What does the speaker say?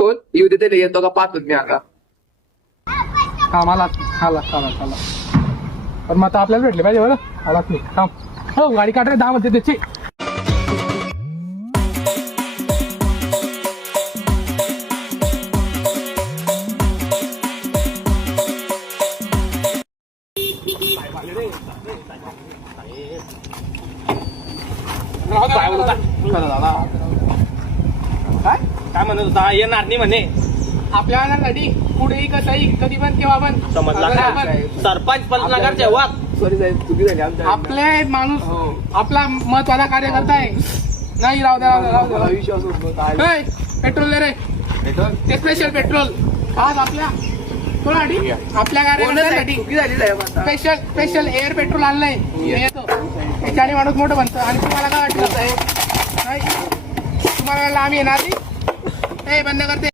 कोण येऊ दे त्याला येतो का पाहतो मी आता. हा मला आला पण मग आता आपल्याला भेटले पाहिजे बरं. आलाच नाही थांब. हो गाडी काढ रे 10 मध्ये त्याची. काय म्हणत होता येणार नाही म्हणे. आपल्याला गाडी कुठेही कसंही कधी पण केव्हा पण समजला का सरपंच पलनगरचे वाघ. सॉरी साहेब चुकी झाली आमच्या. आपले माणूस आपला महत्वाचा कार्यकर्ता आहे. नाही राहू द्या विश्वास होत नव्हता. पेट्रोल दे रे. ते स्पेशल पेट्रोल आज आपल्या थोडा आपल्या कार्यकर्त्यासाठी चुकी झाली साहेब आता. स्पेशल एअर पेट्रोल आणलंय. येतो त्याच्याने माणूस मोठं बनतं. आणि तुम्हाला काय वाटलं साहेब? नाही तुम्हाला आम्ही येणार नाही. बंद करते.